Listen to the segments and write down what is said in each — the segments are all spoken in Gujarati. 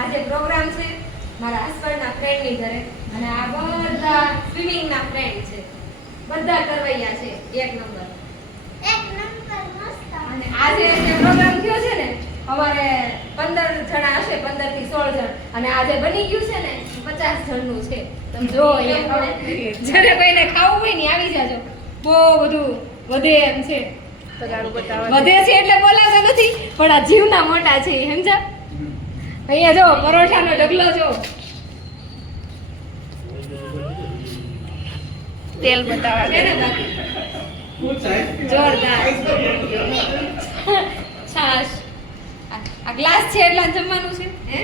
આજે પ્રોગ્રામ છે મારા હસબન્ડના ફ્રેન્ડની ઘરે અને આ બધા સ્વિમિંગના ફ્રેન્ડ છે, બધા કરવૈયા છે એક નંબર અને આજે જે પ્રોગ્રામ થયો છે ને અમારે 15 જણા હશે, 15 થી 16 જણ અને આજે બની ગયું છે ને 50 જણનું છે. તમે જો જેને કોઈને ખાવું હોય ને આવી જાજો, બહુ બધું વધે એમ છે. વધે છે એટલે બોલાતા નથી પણ આ જીવના મોટા છે, સમજા? અહીંયા જો પરોઠાનો ઢગલો જો, તેલ બતાવા છે ને બાકી જોરદાર છાશ. આ ગ્લાસ છે એટલે જમવાનું છે હે.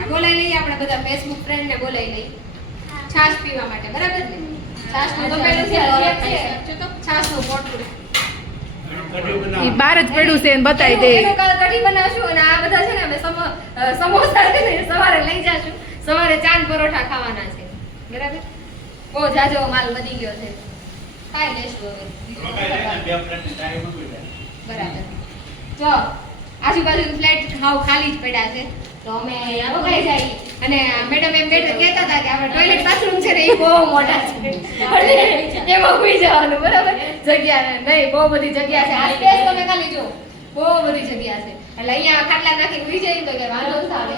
આ બોલાઈ લઈએ આપણે બધા ફેસબુક ફ્રેન્ડ ને બોલાઈ લઈએ છાશ પીવા માટે, બરાબર ને? છાશ નું ગમેલું છે, છાશ નું પોટલું ઈ બાર જ પડ્યું છે ને બતાઈ દે. એનું કાલ કઢી બનાવશું અને આ બધા છે ને અમે સમોસા છે ને સવારે લઈ જાશું. સવારે ચાંદ પરોઠા ખાવાના છે, બરાબર? બહુ જાજો માલ વધી ગયો છે, ખાઈ લેશું હવે. બરાબર. જો આજુબાજુ ફ્લેટ હાવ ખાલી જ પડ્યા છે તો અમે રોકાઈ જઈએ અને મેડમ એમ કહેતા હતા કે આપણે ટોયલેટ બાથરૂમ છે ને એ બહુ મોટા છે એટલે એમાં સુઈ જવાનું, બરાબર? જગ્યા નહીં, બહુ બધી જગ્યા છે. આ સ્પેસ તમે ખાલી જો, બહુ બધી જગ્યા છે એટલે અહીંયા ખાટલા નાખી સુઈ જઈએ તો કે વાંધો ન આવે.